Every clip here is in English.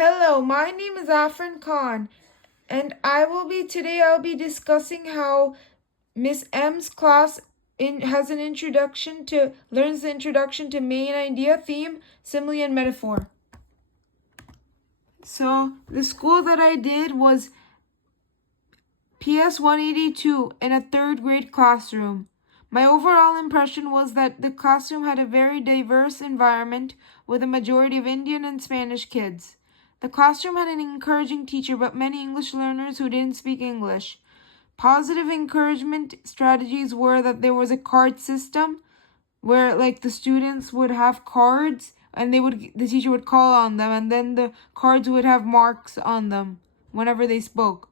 Hello, my name is Afrin Khan, and I'll be discussing how Miss M's class learns the introduction to main idea, theme, simile, and metaphor. So the school that I did was PS 182 in a third grade classroom. My overall impression was that the classroom had a very diverse environment with a majority of Indian and Spanish kids. The classroom had an encouraging teacher, but many English learners who didn't speak English. Positive encouragement strategies were that there was a card system where the students would have cards and the teacher would call on them, and then the cards would have marks on them whenever they spoke.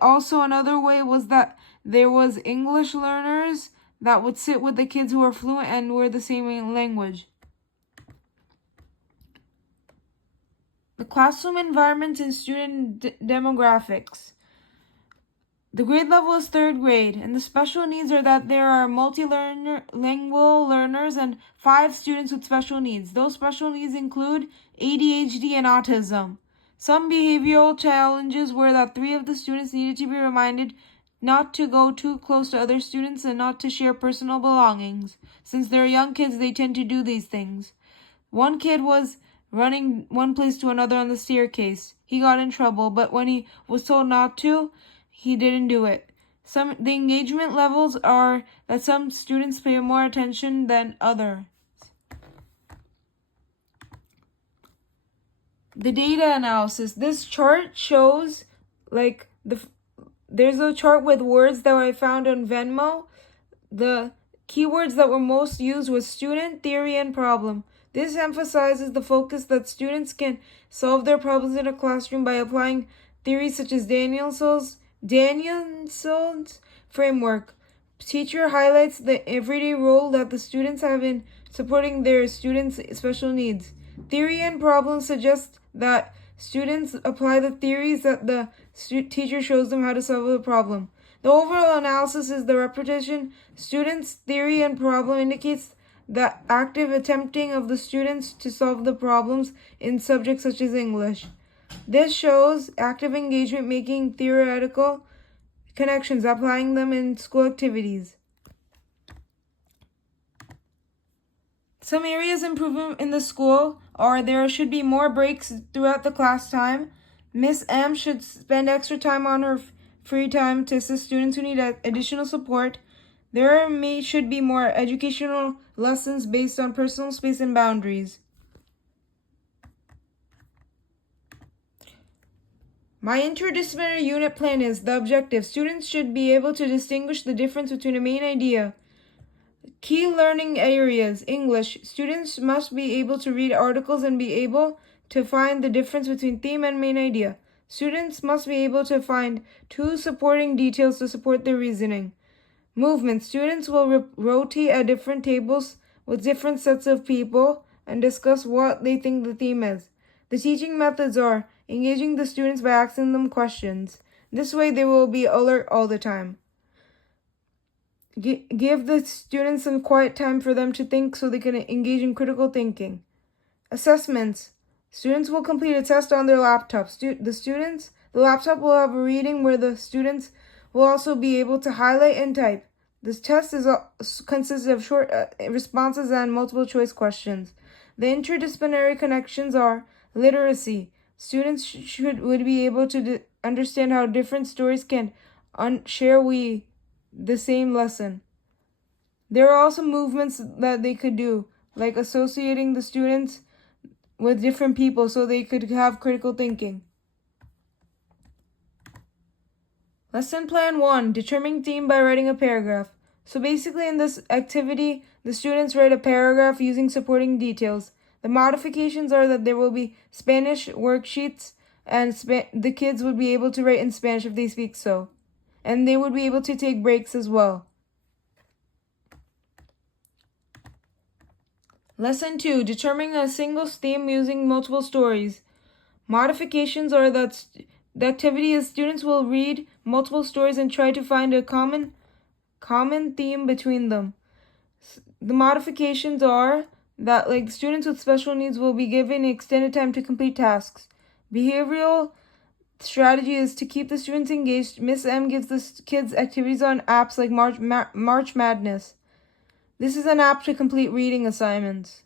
Also another way was that there was English learners that would sit with the kids who are fluent and were the same language. The classroom environment and student demographics. The grade level is third grade, and the special needs are that there are multilingual learners and 5 students with special needs. Those special needs include ADHD and autism. Some behavioral challenges were that 3 of the students needed to be reminded not to go too close to other students and not to share personal belongings. Since they're young kids, they tend to do these things. One kid was running one place to another on the staircase. He got in trouble, but when he was told not to, he didn't do it. The engagement levels are that some students pay more attention than others. The data analysis. This chart shows there's a chart with words that I found on Venmo. The keywords that were most used was student, theory, and problem. This emphasizes the focus that students can solve their problems in a classroom by applying theories such as Danielson's framework. Teacher highlights the everyday role that the students have in supporting their students' special needs. Theory and problem suggest that students apply the theories that the teacher shows them how to solve a problem. The overall analysis is the repetition. Students' theory and problem indicates the active attempting of the students to solve the problems in subjects such as English. This shows active engagement, making theoretical connections, applying them in school activities. Some areas improvement in the school are there should be more breaks throughout the class time. Miss M should spend extra time on her free time to assist students who need additional support. There should be more educational lessons based on personal space and boundaries. My interdisciplinary unit plan is the objective. Students should be able to distinguish the difference between a main idea. Key learning areas. English. Students must be able to read articles and be able to find the difference between theme and main idea. Students must be able to find 2 supporting details to support their reasoning. Movement. Students will rotate at different tables with different sets of people and discuss what they think the theme is. The teaching methods are engaging the students by asking them questions. This way they will be alert all the time. Give the students some quiet time for them to think so they can engage in critical thinking. Assessments. Students will complete a test on their laptops. The laptop will have a reading where the students will also be able to highlight and type. This test consists of short responses and multiple choice questions. The interdisciplinary connections are literacy. Students would be able to understand how different stories can share the same lesson. There are also movements that they could do, like associating the students with different people so they could have critical thinking. Lesson plan 1, determine theme by writing a paragraph. So basically in this activity, the students write a paragraph using supporting details. The modifications are that there will be Spanish worksheets and the kids would be able to write in Spanish if they speak so. And they would be able to take breaks as well. Lesson 2, determining a single theme using multiple stories. Modifications are that the activity is students will read multiple stories and try to find a common theme between them. The modifications are that like students with special needs will be given extended time to complete tasks. Behavioral strategy is to keep the students engaged. Miss M gives the kids activities on apps like March Madness. This is an app to complete reading assignments.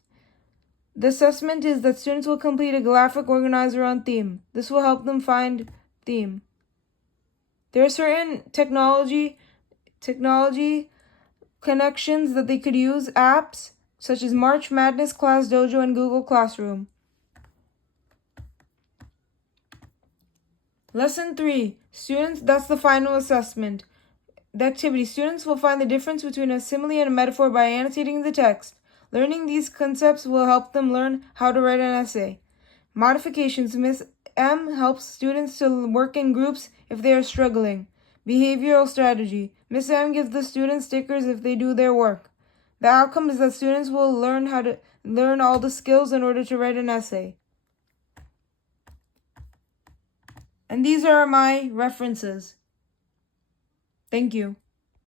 The assessment is that students will complete a graphic organizer on theme. This will help them find theme. There are certain technology connections that they could use, apps such as March Madness, Class Dojo, and Google Classroom. Lesson 3. Students, that's the final assessment. The activity. Students will find the difference between a simile and a metaphor by annotating the text. Learning these concepts will help them learn how to write an essay. Modifications. Miss M helps students to work in groups if they are struggling. Behavioral strategy. Miss M gives the students stickers if they do their work. The outcome is that students will learn how to learn all the skills in order to write an essay. And these are my references. Thank you.